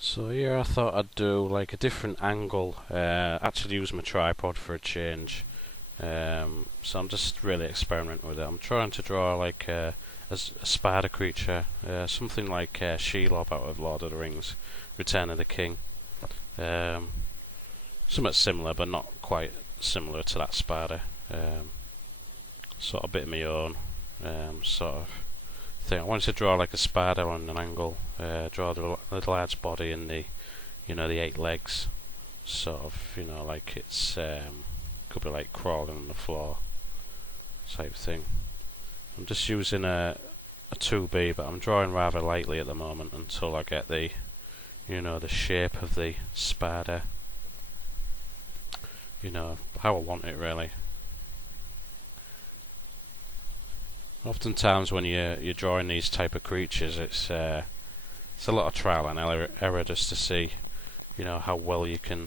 So here I thought I'd do like a different angle, actually use my tripod for a change. So I'm just really experimenting with it. I'm trying to draw like a spider creature, something like Shelob out of Lord of the Rings, Return of the King. Um, Somewhat similar but not quite similar to that spider. Sort of bit of my own sort of thing. I wanted to draw like a spider on an angle, draw the lad's body and the 8 legs, sort of, like it's could be like crawling on the floor type thing. I'm just using a 2B, but I'm drawing rather lightly at the moment until I get the shape of the spider, how I want it really. Oftentimes when you're drawing these type of creatures, it's a lot of trial and error just to see, how well you can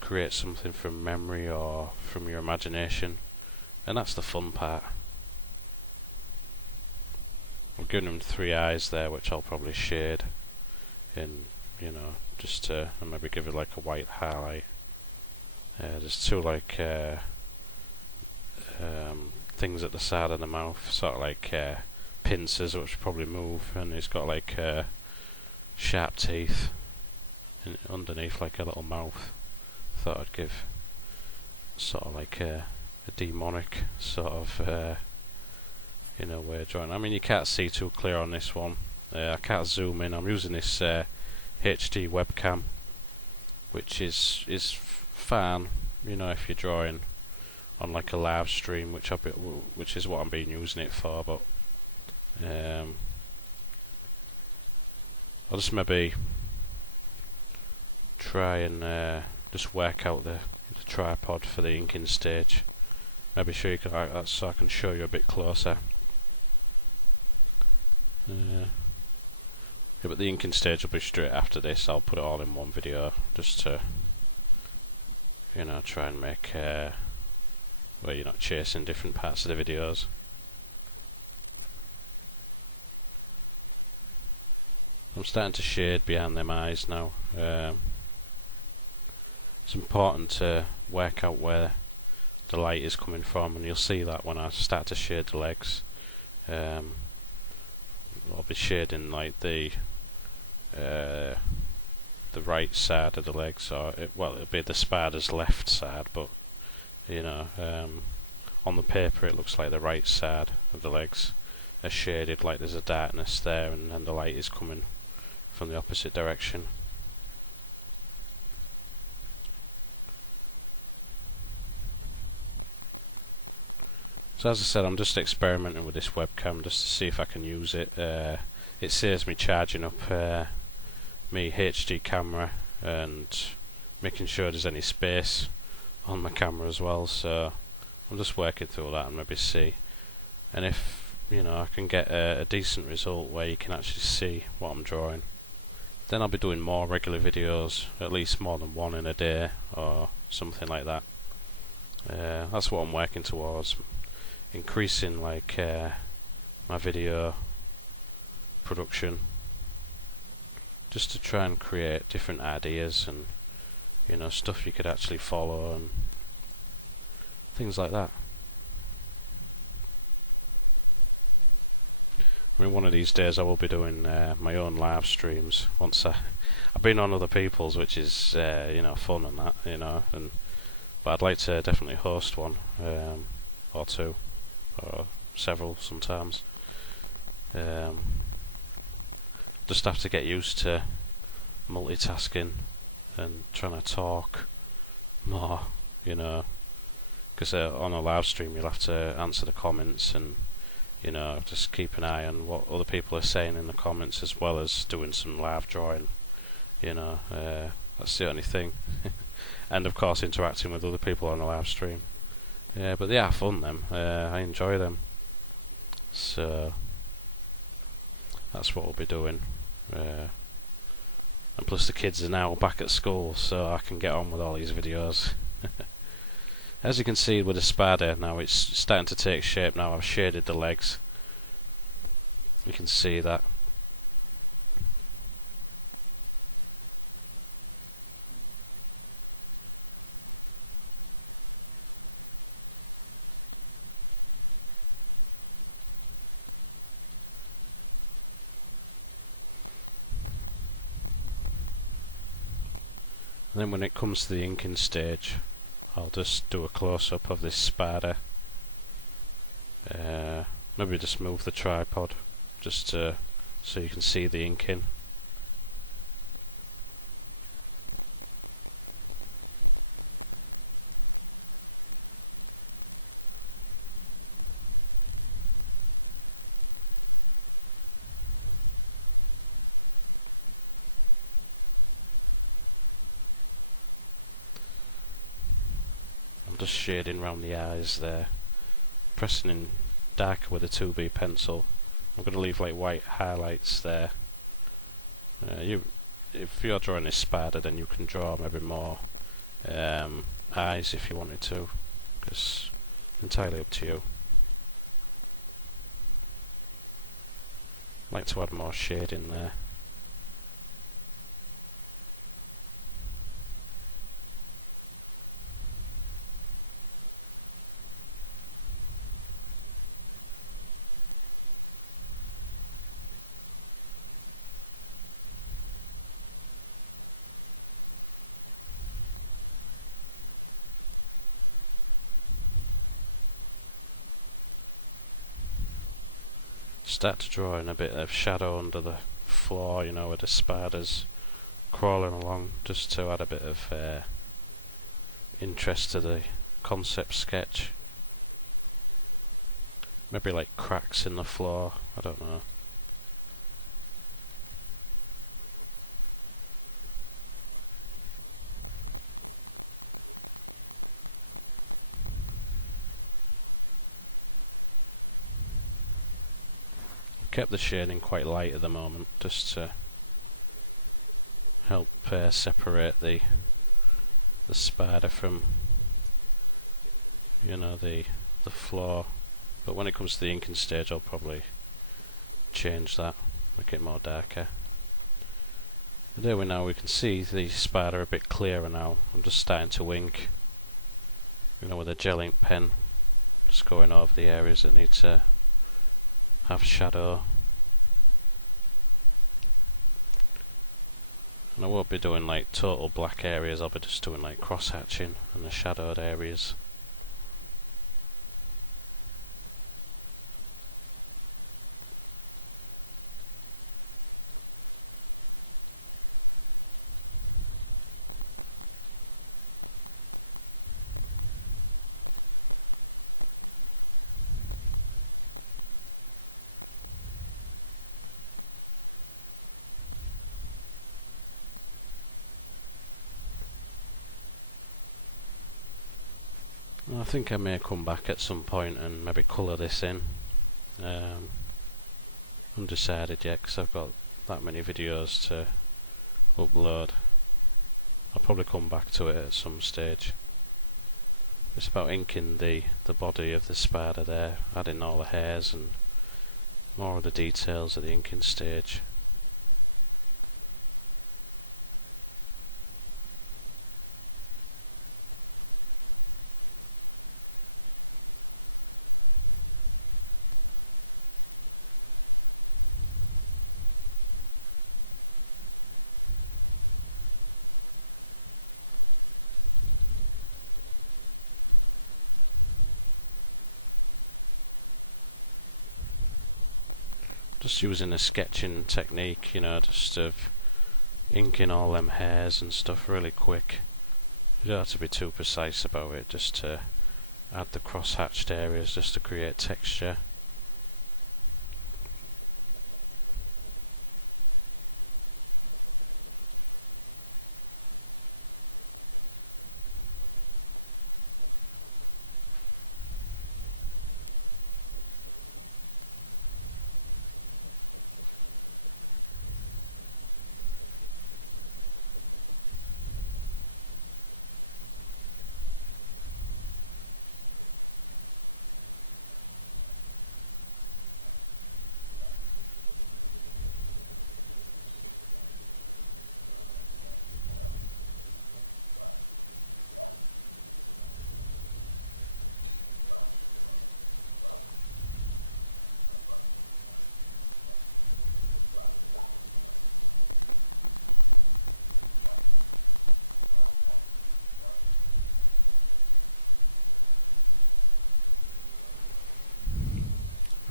create something from memory or from your imagination, and that's the fun part. I'm giving them 3 eyes there, which I'll probably shade in, just to maybe give it like a white highlight. There's 2 like things at the side of the mouth, sort of like pincers, which probably move, and it's got like sharp teeth underneath, like a little mouth. Thought I'd give sort of like a demonic sort of way of drawing. I mean, you can't see too clear on this one. I can't zoom in. I'm using this HD webcam, which is fine, if you're drawing on like a live stream, which is what I'm been using it for. But I'll just maybe try and just work out the tripod for the inking stage. Maybe show you so I can show you a bit closer. Yeah, but the inking stage will be straight after this. I'll put it all in one video just to try and make where you're not chasing different parts of the videos. I'm starting to shade behind them eyes now. It's important to work out where the light is coming from, and you'll see that when I start to shade the legs. I'll be shading like the right side of the legs, or it'll be the spider's left side, but on the paper it looks like the right side of the legs are shaded, like there's a darkness there, and the light is coming from the opposite direction. So as I said, I'm just experimenting with this webcam just to see if I can use it. It saves me charging up my HD camera and making sure there's any space on my camera as well, so I'm just working through that and maybe see, and if I can get a decent result where you can actually see what I'm drawing, then I'll be doing more regular videos, at least more than 1 in a day or something like that. That's what I'm working towards, increasing like my video production, just to try and create different ideas and stuff you could actually follow and things like that. I mean, one of these days I will be doing my own live streams. I've been on other people's, which is fun and that, but I'd like to definitely host one, or 2, or several sometimes. Just have to get used to multitasking and trying to talk more, because on a live stream you'll have to answer the comments and just keep an eye on what other people are saying in the comments, as well as doing some live drawing. That's the only thing. And of course interacting with other people on a live stream. Yeah, but they are fun, them. I enjoy them. So that's what we'll be doing. And plus the kids are now back at school, so I can get on with all these videos. As you can see with the spider now, it's starting to take shape now. I've shaded the legs. You can see that. And then when it comes to the inking stage, I'll just do a close-up of this spider. Maybe just move the tripod just so you can see the inking. Just shading around the eyes there, pressing in darker with a 2B pencil. I'm going to leave like white highlights there. If you're drawing this spider, then you can draw maybe more eyes if you wanted to. It's entirely up to you. I like to add more shading there. Start to draw in a bit of shadow under the floor, you know, where the spider's crawling along, just to add a bit of interest to the concept sketch. Maybe like cracks in the floor, I don't know. Kept the shading quite light at the moment, just to help separate the spider from, you know, the floor. But when it comes to the inking stage, I'll probably change that, make it more darker. And there we can see the spider a bit clearer now. I'm just starting to ink, you know, with a gel ink pen, just going over the areas that need to have shadow. And I won't be doing like total black areas, I'll be just doing like cross hatching in the shadowed areas. I think I may come back at some point and maybe colour this in. Undecided yet, because I've got that many videos to upload. I'll probably come back to it at some stage. It's about inking the body of the spider there, adding all the hairs and more of the details at the inking stage. Just using a sketching technique, you know, just of inking all them hairs and stuff really quick. You don't have to be too precise about it, just to add the cross-hatched areas just to create texture.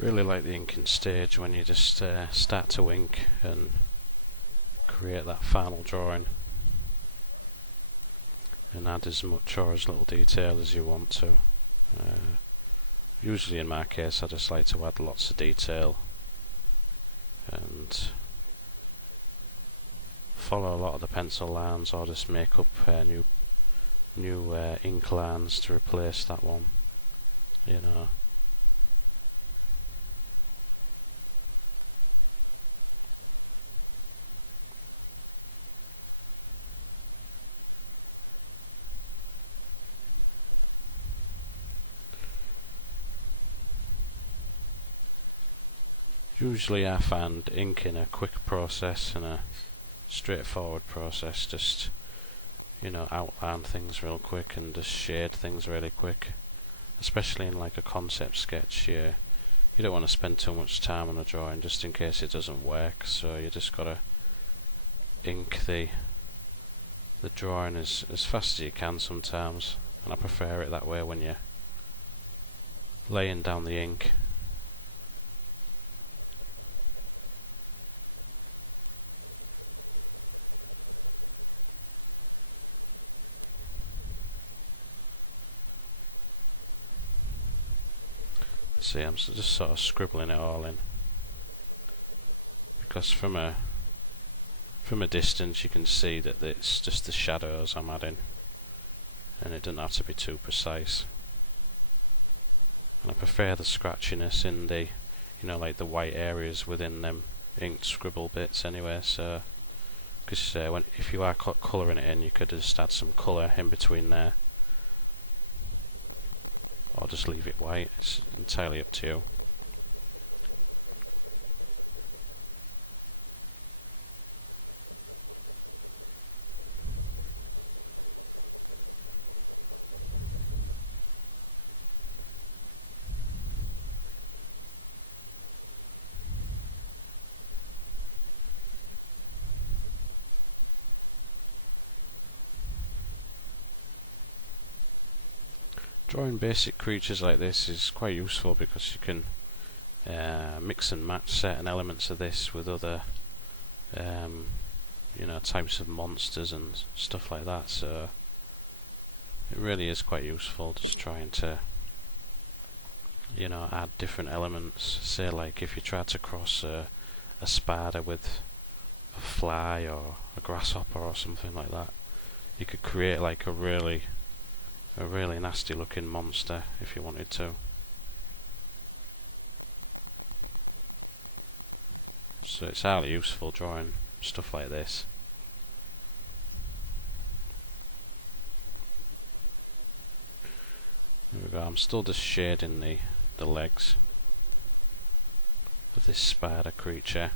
Really like the inking stage when you just start to ink and create that final drawing, and add as much or as little detail as you want to. Usually in my case I just like to add lots of detail and follow a lot of the pencil lines, or just make up new ink lines to replace that one, you know. Usually I find inking a quick process and a straightforward process. Just, you know, outline things real quick and just shade things really quick. Especially in like a concept sketch, you don't want to spend too much time on a drawing just in case it doesn't work, so you just gotta ink the drawing as fast as you can sometimes, and I prefer it that way when you're laying down the ink. See, I'm just sort of scribbling it all in, because from a distance you can see that it's just the shadows I'm adding, and it doesn't have to be too precise. And I prefer the scratchiness in the, you know, like the white areas within them inked scribble bits anyway, so because if you are colouring it in, you could just add some colour in between there, or just leave it white. It's entirely up to you. Drawing basic creatures like this is quite useful because you can mix and match certain elements of this with other you know, types of monsters and stuff like that, so it really is quite useful just trying to, you know, add different elements. Say like if you try to cross a spider with a fly or a grasshopper or something like that, you could create like a really nasty looking monster if you wanted to. So it's highly useful drawing stuff like this. There we go, I'm still just shading the legs of this spider creature.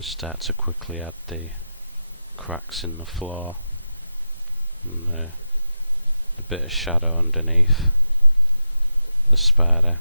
Start to quickly add the cracks in the floor and a bit of shadow underneath the spider.